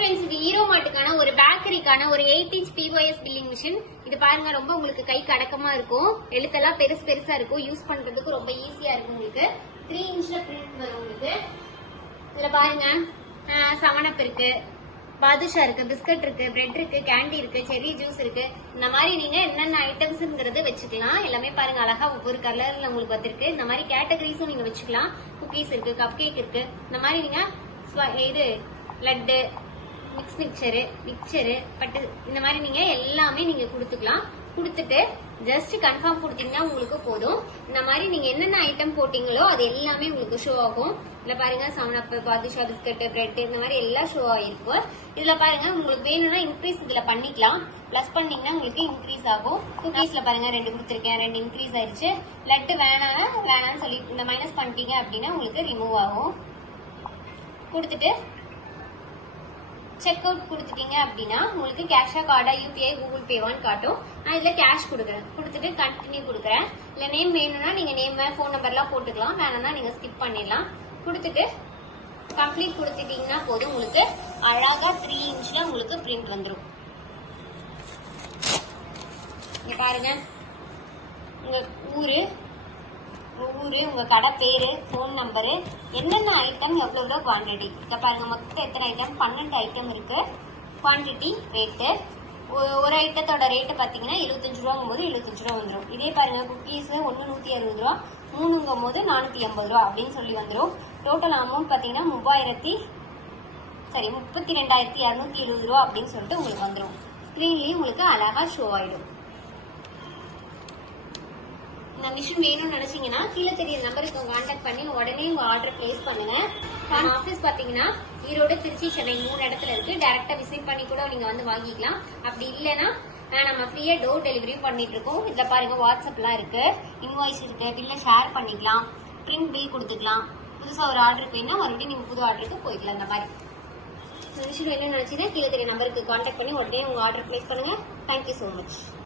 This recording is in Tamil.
ஃப்ரெண்ட்ஸ், இது ஹீரோ மாட்டுக்கான ஒரு பேக்கரிக்கான ஒரு 8 inch POS பில்லிங் மிஷின். இது பாருங்க, ரொம்ப உங்களுக்கு கைக்கு அடக்கமா இருக்கும். எழுத்தெல்லாம் பெருசா இருக்கும். யூஸ் பண்றதுக்கு ரொம்ப ஈஸியா இருக்கும். உங்களுக்கு 3 inchல பிரிண்ட் வரும். உங்களுக்கு இதுல பாருங்க, 7up இருக்கு, பாதுஷா இருக்கு, பிஸ்கட் இருக்கு, பிரெட் இருக்கு, கேண்டி இருக்கு, செரி ஜூஸ் இருக்கு. இந்த மாதிரி நீங்க என்னென்ன ஐட்டம்ஸ்ங்கிறது வச்சுக்கலாம். எல்லாமே பாருங்க, அழகா ஒவ்வொரு கலர்ல உங்களுக்கு வந்திருக்கு. இந்த மாதிரி கேட்டகரிஸும் நீங்க வச்சுக்கலாம். குக்கீஸ் இருக்கு, கப் கேக் இருக்கு. இந்த மாதிரி நீங்க இது லட்டு, மிக்சரு பட்டு, இந்த மாதிரி நீங்க எல்லாமே நீங்க கொடுத்துக்கலாம். கொடுத்துட்டு ஜஸ்ட் கன்ஃபார்ம் கொடுத்தீங்கன்னா உங்களுக்கு போதும். இந்த மாதிரி நீங்க என்னென்ன ஐட்டம் போட்டீங்களோ அது எல்லாமே உங்களுக்கு ஷோ ஆகும். இதுல பாருங்க, 7up, பாதுஷா, பிஸ்கட், பிரெட், இந்த மாதிரி எல்லாம் ஷோ ஆயிருக்கும். இதுல பாருங்க, உங்களுக்கு வேணும்னா இன்க்ரீஸ் இதுல பண்ணிக்கலாம். பிளஸ் பண்ணீங்கன்னா உங்களுக்கு இன்க்ரீஸ் ஆகும். குக்கீஸ்ல பாருங்க 2 கொடுத்துருக்கேன், 2 இன்க்ரீஸ் ஆயிருச்சு. லட்டு வேணாம்னு சொல்லி இந்த மைனஸ் பண்ணிட்டீங்க அப்படின்னா உங்களுக்கு ரிமூவ் ஆகும். கொடுத்துட்டு செக் அவுட் கொடுத்துட்டீங்க அப்படின்னா உங்களுக்கு கேஷா, கார்டா, யூபிஐ, கூகுள் பேவான்னு காட்டும். நான் இதுல கேஷ் கொடுக்குறேன். கொடுத்துட்டு கண்டினியூ கொடுக்குறேன். இல்ல நேம் வேணும்னா நீங்க நேம், போன் நம்பர்லாம் போட்டுக்கலாம். வேணும்னா நீங்க ஸ்கிப் பண்ணிடலாம். கொடுத்துட்டு கம்ப்ளீட் கொடுத்துட்டீங்கன்னா போதும். உங்களுக்கு அழகா 3 inchல உங்களுக்கு பிரிண்ட் வந்துடும். இங்க பாருங்க, உங்க ஊரு, உங்க கடை பேரு, போன் நம்பரு, என்னென்ன ஐட்டம், எவ்வளவு குவான்டிட்டி. இத பாருங்க, மொத்தம் எத்தனை ஐட்டம், 12 ஐட்டம் இருக்கு. குவான்டிட்டி, ரேட்டு, ஒரு ஐட்டத்தோட ரேட்டு பாத்தீங்கன்னா 75 ரூபாங்கும் போது 75 ரூபா வந்துடும். இதே பாருங்க, குக்கீஸ் 1 160 ரூபா, 3ங்கும் போது 480 ரூபா அப்படின்னு சொல்லி வந்துடும். டோட்டல் அமௌண்ட் பாத்தீங்கன்னா 32,270 ரூபா அப்படின்னு சொல்லிட்டு உங்களுக்கு வந்துடும். ஸ்கிரீன்லயும் உங்களுக்கு அழகா ஷோ ஆயிடும். இந்த மிஷின் வேணும்னு நினைச்சீங்கன்னா கீழே தெரிய நம்பருக்கு கான்டாக்ட் பண்ணி உடனே உங்க ஆர்டர் பிளேஸ் பண்ணுங்க. ஆபீஸ் பாத்தீங்கன்னா ஈரோடு, திருச்சி, சென்னை 3 இடத்துல இருக்கு. டைரக்டா விசிட் பண்ணி கூட நீங்க வந்து வாங்கிக்கலாம். அப்படி இல்லைன்னா நம்ம ஃப்ரீயா டோர் டெலிவரி பண்ணிட்டு இருக்கோம். இதுல பாருங்க, வாட்ஸ்அப்லாம் இருக்கு, இன்வாய்ஸ் இருக்கு, பில்ல ஷேர் பண்ணிக்கலாம், பிரிண்ட் பில் கொடுத்துக்கலாம். புதுசா ஒரு ஆர்டருக்கு வேணும்னா மறுபடியும் நீங்க புது ஆர்டருக்கு போய்க்கலாம். இந்த மாதிரி மிஷின் வேணும்னு நினைச்சீங்கன்னா கீழே தெரிய நம்பருக்கு கான்டாக்ட் பண்ணி உடனே உங்க ஆர்டர் பிளேஸ் பண்ணுங்க. Thank you so much.